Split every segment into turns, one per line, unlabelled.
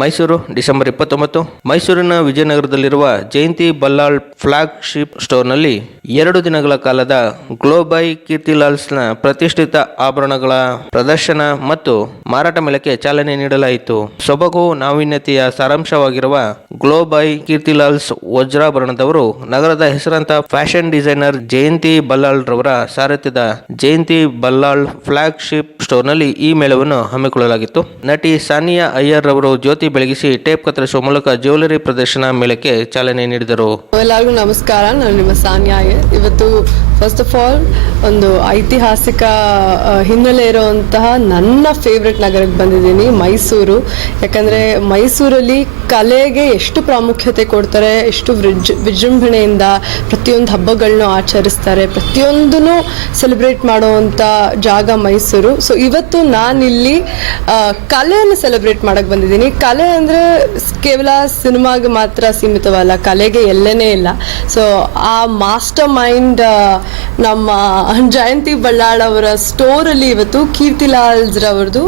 Mysuru, December ಇಪ್ಪತ್ತೊಂಬತ್ತು. ಮೈಸೂರಿನ ವಿಜಯನಗರದಲ್ಲಿರುವ ಜಯಂತಿ Ballal flagship ಸ್ಟೋರ್ನಲ್ಲಿ ಎರಡು ದಿನಗಳ ಕಾಲದ ಗ್ಲೋಬೈ ಕೀರ್ತಿಲಾಲ್ಸ್ನ ಪ್ರತಿಷ್ಠಿತ ಆಭರಣಗಳ ಪ್ರದರ್ಶನ ಮತ್ತು ಮಾರಾಟ ಮೇಳಕ್ಕೆ ಚಾಲನೆ ನೀಡಲಾಯಿತು. ಸೊಬಗು ನಾವೀನ್ಯತೆಯ ಸಾರಾಂಶವಾಗಿರುವ ಗ್ಲೋಬೈ ಕೀರ್ತಿಲಾಲ್ಸ್ ವಜ್ರಾಭರಣದವರು ನಗರದ ಹೆಸರಾಂತ ಫ್ಯಾಷನ್ ಡಿಸೈನರ್ ಜಯಂತಿ ಬಲ್ಲಾಳ್ ರವರ ಸಾರಥ್ಯದ ಜಯಂತಿ ಬಲ್ಲಾಳ್ ಫ್ಲಾಗ್ಶಿಪ್ ಸ್ಟೋರ್ನಲ್ಲಿ ಈ ಮೇಳವನ್ನು ಹಮ್ಮಿಕೊಳ್ಳಲಾಗಿತ್ತು. ನಟಿ ಸಾನಿಯಾ ಅಯ್ಯರ್ ರವರು ಜ್ಯೋತಿ ಬೆಳಗಿಸಿ ಟೇಪ್ ಕತ್ತರಿಸುವ ಮೂಲಕ ಜ್ಯುವೆಲರಿ ಪ್ರದರ್ಶನ ಮೇಳಕ್ಕೆ ಚಾಲನೆ ನೀಡಿದರು
ಎಲ್ಲರಿಗೂ ನಮಸ್ಕಾರ ನಾನು ನಿಮ್ಮ ಸಾನ್ಯಾ ಅಯ್ಯರ್. ಇವತ್ತು ಫಸ್ಟ್ ಆಫ್ ಆಲ್ ಒಂದು ಐತಿಹಾಸಿಕ ಹಿನ್ನೆಲೆ ಇರುವಂತಹ ನನ್ನ ಫೇವ್ರೆಟ್ ನಗರಕ್ಕೆ ಬಂದಿದ್ದೀನಿ, ಮೈಸೂರು. ಯಾಕಂದರೆ ಮೈಸೂರಲ್ಲಿ ಕಲೆಗೆ ಎಷ್ಟು ಪ್ರಾಮುಖ್ಯತೆ ಕೊಡ್ತಾರೆ, ಎಷ್ಟು ವಿಜ್, ವಿಜೃಂಭಣೆಯಿಂದ ಪ್ರತಿಯೊಂದು ಹಬ್ಬಗಳನ್ನೂ ಆಚರಿಸ್ತಾರೆ, ಪ್ರತಿಯೊಂದನ್ನು ಸೆಲೆಬ್ರೇಟ್ ಮಾಡುವಂಥ ಜಾಗ ಮೈಸೂರು. ಸೊ ಇವತ್ತು ನಾನಿಲ್ಲಿ ಕಲೆಯನ್ನು ಸೆಲೆಬ್ರೇಟ್ ಮಾಡೋಕ್ಕೆ ಬಂದಿದ್ದೀನಿ. ಕಲೆ ಅಂದರೆ ಕೇವಲ ಸಿನಿಮಾಗೆ ಮಾತ್ರ ಸೀಮಿತವಲ್ಲ, ಕಲೆಗೆ ಎಲ್ಲನೇ ಇಲ್ಲ. ಸೊ ಆ ಮಾಸ್ಟರ್ ಮೈಂಡ್ ನಮ್ಮ ಜಯಂತಿ ಬಳ್ಳಾಳ್ ಅವರ ಸ್ಟೋರಲ್ಲಿ ಇವತ್ತು ಕೀರ್ತಿಲಾಲ್ಸ್ ರವರದು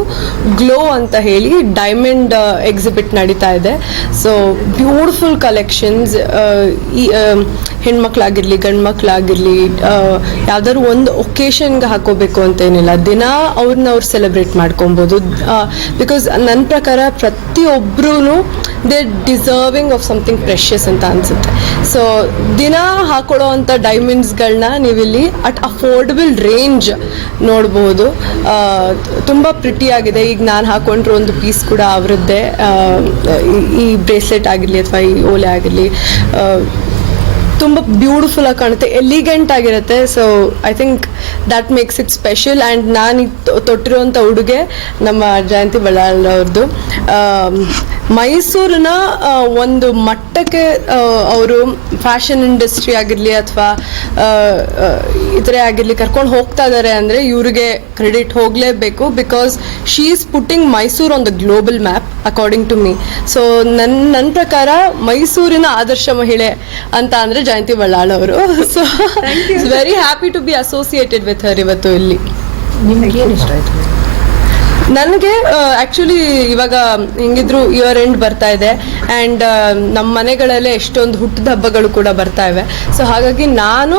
ಗ್ಲೋ ಅಂತ ಹೇಳಿ ಡೈಮಂಡ್ ಎಕ್ಸಿಬಿಟ್ ನಡೀತಾ ಇದೆ. ಸೊ ಬ್ಯೂಟಿಫುಲ್ ಕಲೆಕ್ಷನ್ಸ್ ಈ ಹೆಣ್ಮಕ್ಳಾಗಿರಲಿ ಹೆಣ್ಮಕ್ಳಾಗಿರ್ಲಿ ಗಂಡು ಮಕ್ಕಳಾಗಿರಲಿ ಯಾವ್ದಾದ್ರು ಒಂದು ಒಕೇಶನ್ಗೆ ಹಾಕೋಬೇಕು ಅಂತ ಏನಿಲ್ಲ. ದಿನ ಅವ್ರನ್ನ ಅವ್ರು ಸೆಲೆಬ್ರೇಟ್ ಮಾಡ್ಕೊಬೋದು. ಬಿಕಾಸ್ ನನ್ನ ಪ್ರಕಾರ ಪ್ರತಿಯೊಬ್ಬರೂ they deserving of something precious ಅಂತ ಅನ್ಸುತ್ತೆ. ಸೊ ದಿನ ಹಾಕೊಳ್ಳೋ ಅಂಥ ಡೈಮಂಡ್ಸ್ಗಳನ್ನ ನೀವಿಲ್ಲಿ ಅಟ್ ಅಫೋರ್ಡಬಲ್ ರೇಂಜ್ ನೋಡಬಹುದು ತುಂಬ ಪ್ರಿಟಿಯಾಗಿದೆ. ಈಗ ನಾನು ಹಾಕೊಂಡ್ರೆ ಒಂದು ಪೀಸ್ ಕೂಡ ಅವರದ್ದೇ. ಈ ಬ್ರೇಸ್ಲೆಟ್ ಆಗಿರಲಿ ಅಥವಾ ಈ ಓಲೆ ಆಗಿರಲಿ ತುಂಬ ಬ್ಯೂಟಿಫುಲ್ ಆಗಿ ಕಾಣುತ್ತೆ. ಎಲಿಗೆಂಟ್ ಆಗಿರುತ್ತೆ. So I think that makes it special and ನಾನು ತೊಟ್ಟಿರುವಂಥ ಉಡುಗೆ ನಮ್ಮ ಜಯಂತಿ ಬಳ್ಳಾಳ್ ಅವ್ರದ್ದು ಮೈಸೂರಿನ ಒಂದು ಮಟ್ಟಕ್ಕೆ ಅವರು ಫ್ಯಾಷನ್ ಇಂಡಸ್ಟ್ರಿ ಆಗಿರಲಿ ಅಥವಾ ಇತರೆ ಆಗಿರಲಿ ಕರ್ಕೊಂಡು ಹೋಗ್ತಾ ಇದ್ದಾರೆ ಅಂದರೆ ಇವರಿಗೆ ಕ್ರೆಡಿಟ್ ಹೋಗಲೇಬೇಕು because she is putting Mysuru on the global map according to me so ನನ್ನ ನನ್ನ ಪ್ರಕಾರ ಮೈಸೂರಿನ ಆದರ್ಶ ಮಹಿಳೆ ಅಂತ ಅಂದರೆ ಜಯಂತಿ ಬಳ್ಳಾಳ್ ಅವರು. So very happy to be associated with her ಇವತ್ತು ಇಲ್ಲಿ. ನನಗೆ ಆ್ಯಕ್ಚುಲಿ ಇವಾಗ ಹೆಂಗಿದ್ರು ಇಯರ್ ಎಂಡ್ ಬರ್ತಾ ಇದೆ. ಆ್ಯಂಡ್ ನಮ್ಮ ಮನೆಗಳಲ್ಲೇ ಎಷ್ಟೊಂದು ಹುಟ್ಟಿದ ಹಬ್ಬಗಳು ಕೂಡ ಬರ್ತಾ ಇವೆ. ಸೊ ಹಾಗಾಗಿ ನಾನು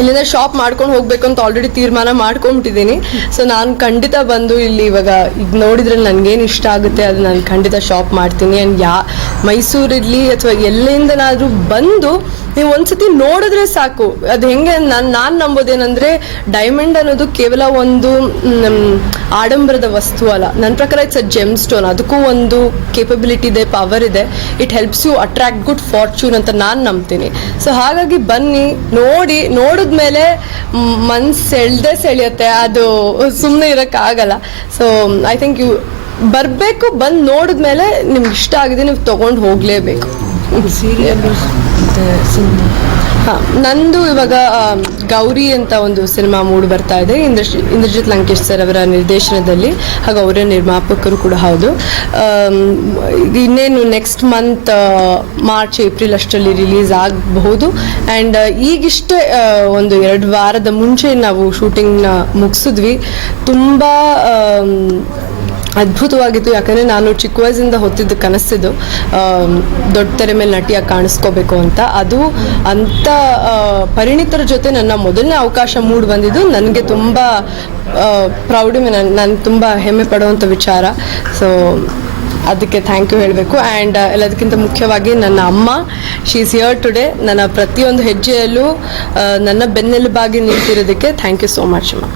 ಇಲ್ಲಿಂದ ಶಾಪ್ ಮಾಡ್ಕೊಂಡು ಹೋಗ್ಬೇಕು ಅಂತ ಆಲ್ರೆಡಿ ತೀರ್ಮಾನ ಮಾಡ್ಕೊಂಬಿಟ್ಟಿದ್ದೀನಿ ಸೊ ನಾನು ಖಂಡಿತ ಬಂದು ಇಲ್ಲಿ ಇವಾಗ ಇದು ನೋಡಿದ್ರೆ ನನಗೇನು ಇಷ್ಟ ಆಗುತ್ತೆ, ಅದು ನಾನು ಖಂಡಿತ ಶಾಪ್ ಮಾಡ್ತೀನಿ. ಆ್ಯಂಡ್ ಯಾ, ಮೈಸೂರಿರಲಿ ಅಥವಾ ಎಲ್ಲಿಂದನಾದರೂ ಬಂದು ನೀವು ಒಂದ್ಸತಿ ನೋಡಿದ್ರೆ ಸಾಕು. ಅದು ಹೆಂಗೆ ನಾನು ನಾನು ನಂಬೋದೇನಂದ್ರೆ ಡೈಮಂಡ್ ಅನ್ನೋದು ಕೇವಲ ಒಂದು ಆಡಂಬರದ ವಸ್ತು ಅಲ್ಲ. ನನ್ನ ಪ್ರಕಾರ ಇಟ್ಸ್ ಅ ಜೆಮ್ ಸ್ಟೋನ್ ಅದಕ್ಕೂ ಒಂದು ಕೇಪಬಿಲಿಟಿ ಇದೆ ಪವರ್ ಇದೆ. It helps you attract good fortune ಅಂತ ನಾನು ನಂಬ್ತೀನಿ. ಸೊ ಹಾಗಾಗಿ ಬನ್ನಿ, ನೋಡಿ, ನೋಡಿದ್ಮೇಲೆ ಮನ್ಸು ಸೆಳ್ದೆ ಸೆಳೆಯುತ್ತೆ. ಅದು ಸುಮ್ಮನೆ ಇರೋಕ್ಕಾಗಲ್ಲ ಸೊ ಐ ಥಿಂಕ್ ಯು ಬರಬೇಕು, ಬಂದು ನೋಡಿದ್ಮೇಲೆ ನಿಮ್ಗೆ ಇಷ್ಟ ಆಗಿದೆ, ನೀವು ತೊಗೊಂಡು ಹೋಗಲೇಬೇಕು. ಹಾಂ, ನಂದು ಇವಾಗ ಗೌರಿ ಅಂತ ಒಂದು ಸಿನಿಮಾ ಮೂಡ್ ಬರ್ತಾ ಇದೆ ಇಂದ್ರಶ್ ಇಂದ್ರಜಿತ್ ಲಂಕೇಶ್ ಸರ್ ಅವರ ನಿರ್ದೇಶನದಲ್ಲಿ, ಹಾಗೂ ಅವರೇ ನಿರ್ಮಾಪಕರು ಕೂಡ ಹೌದು. ಇನ್ನೇನು ನೆಕ್ಸ್ಟ್ ಮಂತ್ ಮಾರ್ಚ್ ಏಪ್ರಿಲ್ ಅಷ್ಟರಲ್ಲಿ ರಿಲೀಸ್ ಆಗಬಹುದು. ಆ್ಯಂಡ್ ಈಗಿಷ್ಟೇ ಒಂದು ಎರಡು ವಾರದ ಮುಂಚೆ ನಾವು ಶೂಟಿಂಗ್ನ ಮುಗಿಸಿದ್ವಿ. ತುಂಬ ಅದ್ಭುತವಾಗಿತ್ತು. ಯಾಕಂದರೆ ನಾನು ಚಿಕ್ಕ ವಯಸ್ಸಿಂದ ಹೊತ್ತಿದ್ದ ಕನಸಿದ್ದು ದೊಡ್ಡ ತೆರೆ ಮೇಲೆ ನಟಿಯಾಗಿ ಕಾಣಿಸ್ಕೋಬೇಕು ಅಂತ. ಅದು ಅಂಥ ಪರಿಣಿತರ ಜೊತೆ ನನ್ನ ಮೊದಲನೇ ಅವಕಾಶ ಮೂಡಿ ಬಂದಿದ್ದು. ನನಗೆ ತುಂಬ ಪ್ರೌಡ್ ನಾನು ನಾನು ತುಂಬ ಹೆಮ್ಮೆ ಪಡುವಂಥ ವಿಚಾರ. ಸೊ ಅದಕ್ಕೆ ಥ್ಯಾಂಕ್ ಯು ಹೇಳಬೇಕು. ಆ್ಯಂಡ್ ಎಲ್ಲದಕ್ಕಿಂತ ಮುಖ್ಯವಾಗಿ ನನ್ನ ಅಮ್ಮ ಶಿ ಈಸ್ ಹಿಯರ್ ಟುಡೇ ನನ್ನ ಪ್ರತಿಯೊಂದು ಹೆಜ್ಜೆಯಲ್ಲೂ ನನ್ನ ಬೆನ್ನೆಲುಬಾಗಿ ನಿಂತಿರೋದಕ್ಕೆ ಥ್ಯಾಂಕ್ ಯು ಸೋ ಮಚ್ ಅಮ್ಮ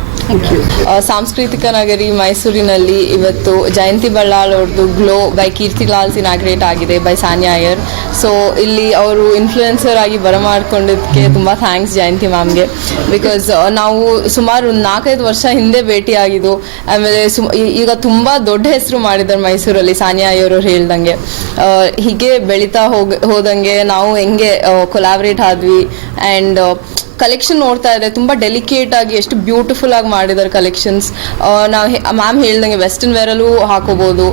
ಸಾಂಸ್ಕೃತಿಕ ನಗರಿ ಮೈಸೂರಿನಲ್ಲಿ ಇವತ್ತು ಜಯಂತಿ ಬಳ್ಳಾಳ್ ಅವ್ರದ್ದು ಗ್ಲೋ ಬೈ ಕೀರ್ತಿಲಾಲ್ ಸಿನಾಗ್ರೇಟ್ ಆಗಿದೆ ಬೈ ಸಾನ್ಯಾ ಅಯ್ಯರ್. ಸೊ ಇಲ್ಲಿ ಅವರು ಇನ್ಫ್ಲುಯೆನ್ಸರ್ ಆಗಿ ಬರಮಾಡ್ಕೊಂಡಿದ್ದಕ್ಕೆ ತುಂಬ ಥ್ಯಾಂಕ್ಸ್ ಜಯಂತಿ ಮ್ಯಾಮ್ಗೆ ಬಿಕಾಸ್ ನಾವು ಸುಮಾರು ಒಂದು ನಾಲ್ಕೈದು ವರ್ಷ ಹಿಂದೆ ಭೇಟಿಯಾಗಿದ್ದು ಆಮೇಲೆ ಈಗ ತುಂಬ ದೊಡ್ಡ ಹೆಸರು ಮಾಡಿದ್ದಾರೆ ಮೈಸೂರಲ್ಲಿ ಸಾನ್ಯಾ ಅಯ್ಯರ್ ಅವ್ರು ಹೇಳ್ದಂಗೆ. ಹೀಗೆ ಬೆಳೀತಾ ಹೋಗ, ಹೋದಂಗೆ ನಾವು ಹೆಂಗೆ ಕೊಲಾಬ್ರೇಟ್ ಆದ್ವಿ. ಆ್ಯಂಡ್ ಕಲೆಕ್ಷನ್ ನೋಡ್ತಾ ಇದ್ರೆ ತುಂಬ ಡೆಲಿಕೇಟ್ ಆಗಿ ಎಷ್ಟು ಬ್ಯೂಟಿಫುಲ್ ಆಗಿ ಮಾಡಿದ್ದಾರೆ ಕಲೆಕ್ಷನ್ಸ್ ನಾವು ಮ್ಯಾಮ್ ಹೇಳ್ದಂಗೆ ವೆಸ್ಟರ್ನ್ ವೇರಲ್ಲೂ ಹಾಕೋಬೋದು.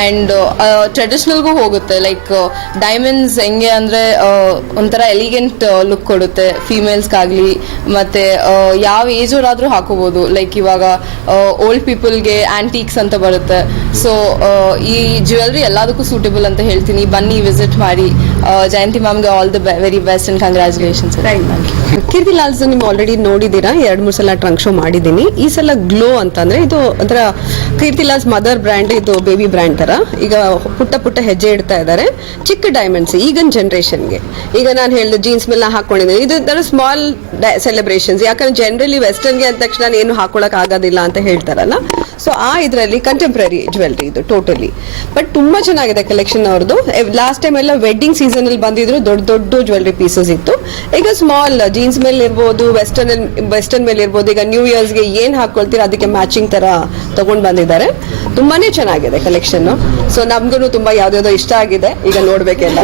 ಆ್ಯಂಡ್ ಟ್ರೆಡಿಷ್ನಲ್ಗೂ ಹೋಗುತ್ತೆ. ಲೈಕ್ ಡೈಮಂಡ್ಸ್ ಹೆಂಗೆ ಅಂದರೆ ಒಂಥರ ಎಲಿಗೆಂಟ್ ಲುಕ್ ಕೊಡುತ್ತೆ ಫೀಮೇಲ್ಸ್ಗಾಗಲಿ ಮತ್ತು ಯಾವ ಏಜವರಾದರೂ ಹಾಕೋಬಹುದು ಲೈಕ್ ಇವಾಗ ಓಲ್ಡ್ ಪೀಪಲ್ಗೆ ಆ್ಯಂಟೀಕ್ಸ್ ಅಂತ ಬರುತ್ತೆ. ಸೊ ಈ ಜ್ಯುವೆಲ್ರಿ ಎಲ್ಲದಕ್ಕೂ ಸೂಟೇಬಲ್ ಅಂತ ಹೇಳ್ತೀನಿ. ಬನ್ನಿ ವಿಸಿಟ್ ಮಾಡಿ. ಜಯಂತಿ ಮ್ಯಾಮ್ಗೆ all the very best and congratulations Keerthi Lals ನೀವು ಆಲ್ರೆಡಿ ನೋಡಿದ್ದೀರಾ? ಎರಡು, ಮೂರು ಸಲ ಟ್ರಂಕ್ ಶೋ ಮಾಡಿದ್ದೀನಿ. ಈ ಸಲ ಗ್ಲೋ ಅಂತಂದ್ರೆ ಇದು ಒಂಥರ ಕೀರ್ತಿ ಲಾಲ್ಸ್ ಮದರ್ ಬ್ರ್ಯಾಂಡ್ ಇದು ಬೇಬಿ ಬ್ರ್ಯಾಂಡ್ ತರ. ಈಗ ಪುಟ್ಟ ಪುಟ್ಟ ಹೆಜ್ಜೆ ಇಡ್ತಾ ಇದ್ದಾರೆ. ಚಿಕ್ಕ ಡೈಮಂಡ್ಸ್ ಈಗಿನ ಜನರೇಷನ್ಗೆ ಈಗ ನಾನು ಹೇಳಿದೆ ಜೀನ್ಸ್ ಮೇಲೆ ಹಾಕೊಂಡಿದ್ದೀನಿ. ಇದು ಒಂಥರ ಸ್ಮಾಲ್ ಸೆಲೆಬ್ರೇಷನ್ಸ್ ಯಾಕಂದ್ರೆ ಜನರಲಿ ವೆಸ್ಟರ್ನ್ಗೆ ಅಂದ ತಕ್ಷಣ ಏನು ಹಾಕೊಳಕ್ ಆಗೋದಿಲ್ಲ ಅಂತ ಹೇಳ್ತಾರಲ್ಲ. ಸೊ ಆ ಇದರಲ್ಲಿ ಕಂಟೆಂಪ್ರರಿ ಜ್ಯುವೆಲ್ರಿ ಇದು ಟೋಟಲಿ ಬಟ್ ತುಂಬಾ ಚೆನ್ನಾಗಿದೆ ಕಲೆಕ್ಷನ್ ಅವ್ರದ್ದು ಲಾಸ್ಟ್ ಟೈಮ್ ಎಲ್ಲ ವೆಡ್ಡಿಂಗ್ ಸೀಸನ್ ಅಲ್ಲಿ ಬಂದಿದ್ರು, ದೊಡ್ಡ ದೊಡ್ಡ ಜ್ಯುವೆಲ್ರಿ ಪೀಸಸ್ ಇತ್ತು. ಈಗ ಸ್ಮಾಲ್ ಜೀನ್ಸ್ ಮೇಲೆ ಇರ್ಬೋದು ವೆಸ್ಟರ್ನ್ ವೆಸ್ಟರ್ನ್ ಮೇಲೆ ಇರ್ಬೋದು. ಈಗ ನ್ಯೂ ಇಯರ್ಸ್ಗೆ ಏನ್ ಹಾಕೊಳ್ತೀರಾ, ಅದಕ್ಕೆ ಮ್ಯಾಚಿಂಗ್ ತರ ತಗೊಂಡ್ ಬಂದಿದ್ದಾರೆ. ತುಂಬಾನೇ ಚೆನ್ನಾಗಿದೆ ಕಲೆಕ್ಷನ್ ಸೊ ನಮ್ಗೂ ತುಂಬಾ ಯಾವ್ದಾವ್ದೋ ಇಷ್ಟ ಆಗಿದೆ. ಈಗ ನೋಡ್ಬೇಕೆಲ್ಲ.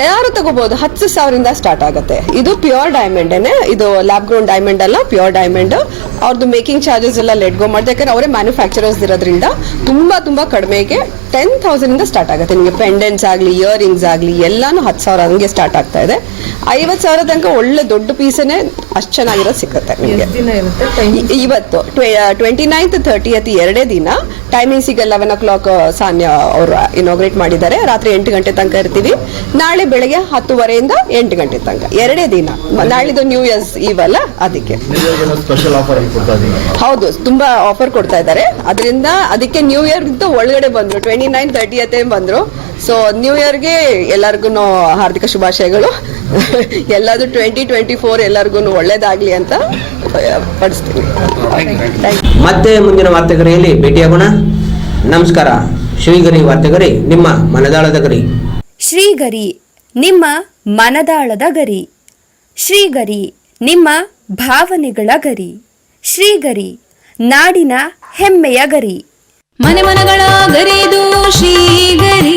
ಯಾರು ತಗೋಬಹುದು? ಹತ್ತು ಸಾವಿರದಿಂದ ಸ್ಟಾರ್ಟ್ ಆಗುತ್ತೆ. ಇದು ಪ್ಯೂರ್ ಡೈಮಂಡ್ ಇದು ಲ್ಯಾಬ್ ಗ್ರೌಂಡ್ ಡೈಮಂಡ್ ಅಲ್ಲ ಪ್ಯೂರ್ ಡೈಮಂಡ್ ಅವ್ರದ್ದು ಮೇಕಿಂಗ್ ಚಾರ್ಜಸ್ ಎಲ್ಲ ಲೆಟ್ ಗೋ ಮಾಡಿದೆ. ಯಾಕಂದ್ರೆ ಅವರೇ ಮ್ಯಾನುಫ್ಯಾಕ್ಚರರ್ಸ್ ಇರೋದ್ರಿಂದ ತುಂಬಾ ತುಂಬಾ ಕಡಿಮೆಗೆ ಟೆನ್ ತೌಸಂಡ್ ಇಂದ ಸ್ಟಾರ್ಟ್ ಆಗುತ್ತೆ. ನಿಮಗೆ ಪೆಂಡೆಂಟ್ಸ್ ಆಗಲಿ ಇಯರಿಂಗ್ಸ್ ಆಗಲಿ, ಎಲ್ಲಾನು ಹತ್ತು ಸಾವಿರ ಹಂಗೆ ಸ್ಟಾರ್ಟ್ ಆಗ್ತಾ ಇದೆ. ಐವತ್ತು ಸಾವಿರ ತನಕ ಒಳ್ಳೆ ದೊಡ್ಡ ಪೀಸನೇ ಅಷ್ಟು ಚೆನ್ನಾಗಿರೋದು ಸಿಗುತ್ತೆ ನಿಮಗೆ. ಇವತ್ತು ಟ್ವೆಂಟಿ ನೈನ್ತ್ ಥರ್ಟಿಯತ್ ಎರಡೇ ದಿನ ಟೈಮಿಂಗ್ ಈಗ ಲೆವೆನ್ ಓ ಕ್ಲಾಕ್ ಸಾನ್ಯ ಅವರು ಇನಾಗ್ರೇಟ್ ಮಾಡಿದ್ದಾರೆ. ರಾತ್ರಿ ಎಂಟು ಗಂಟೆ ತನಕ ಇರ್ತೀವಿ. ನಾಳೆ ಬೆಳಗ್ಗೆ ಹತ್ತುವರೆಯಿಂದ ಎಂಟು ಗಂಟೆ ತನಕ. ಎರಡೇ ದಿನ. ನಾಳಿದು ನಾಳಿದ್ದು ನ್ಯೂ ಇಯರ್ಸ್ ಅದಕ್ಕೆ.
ಆಫರ್ ಅಲ್ಲಿ
ಹೌದು ತುಂಬಾ ಆಫರ್ ಕೊಡ್ತಾ ಇದ್ದಾರೆ. ಅದರಿಂದ ಅದಕ್ಕೆ ನ್ಯೂ ಇಯರ್ ಒಳಗಡೆ ಬಂದ್ರು. ಟ್ವೆಂಟಿ ನೈನ್ ತರ್ಟಿಯತ್ತೇ ಬಂದ್ರು. ಸೊ ನ್ಯೂ ಇಯರ್ಗೆ ಎಲ್ಲರಿಗೂ ಹಾರ್ದಿಕ ಶುಭಾಶಯಗಳು. ಎಲ್ಲದು ಟ್ವೆಂಟಿ ಟ್ವೆಂಟಿ ಫೋರ್ ಎಲ್ಲರಿಗೂ ಒಳ್ಳೇದಾಗ್ಲಿ ಅಂತ ಪಡಿಸ್ತೀನಿ
ಮತ್ತೆ ಮುಂದಿನ ವಾರ್ತೆಗರಿಯಲ್ಲಿ ಭೇಟಿಯಾಗೋಣ. ನಮಸ್ಕಾರ. ಶ್ರೀಗರಿ ವಾರ್ತೆಗರಿ ನಿಮ್ಮ ಮನದಾಳದ ಗರಿ.
ಶ್ರೀಗರಿ ನಿಮ್ಮ ಮನದಾಳದ ಗರಿ. ಶ್ರೀಗರಿ ನಿಮ್ಮ ಭಾವನೆಗಳ ಗರಿ. ಶ್ರೀಗರಿ ನಾಡಿನ ಹೆಮ್ಮೆಯ ಗರಿ. ಮನೆ ಮನಗಳ ಗರಿದು ಶ್ರೀಗರಿ.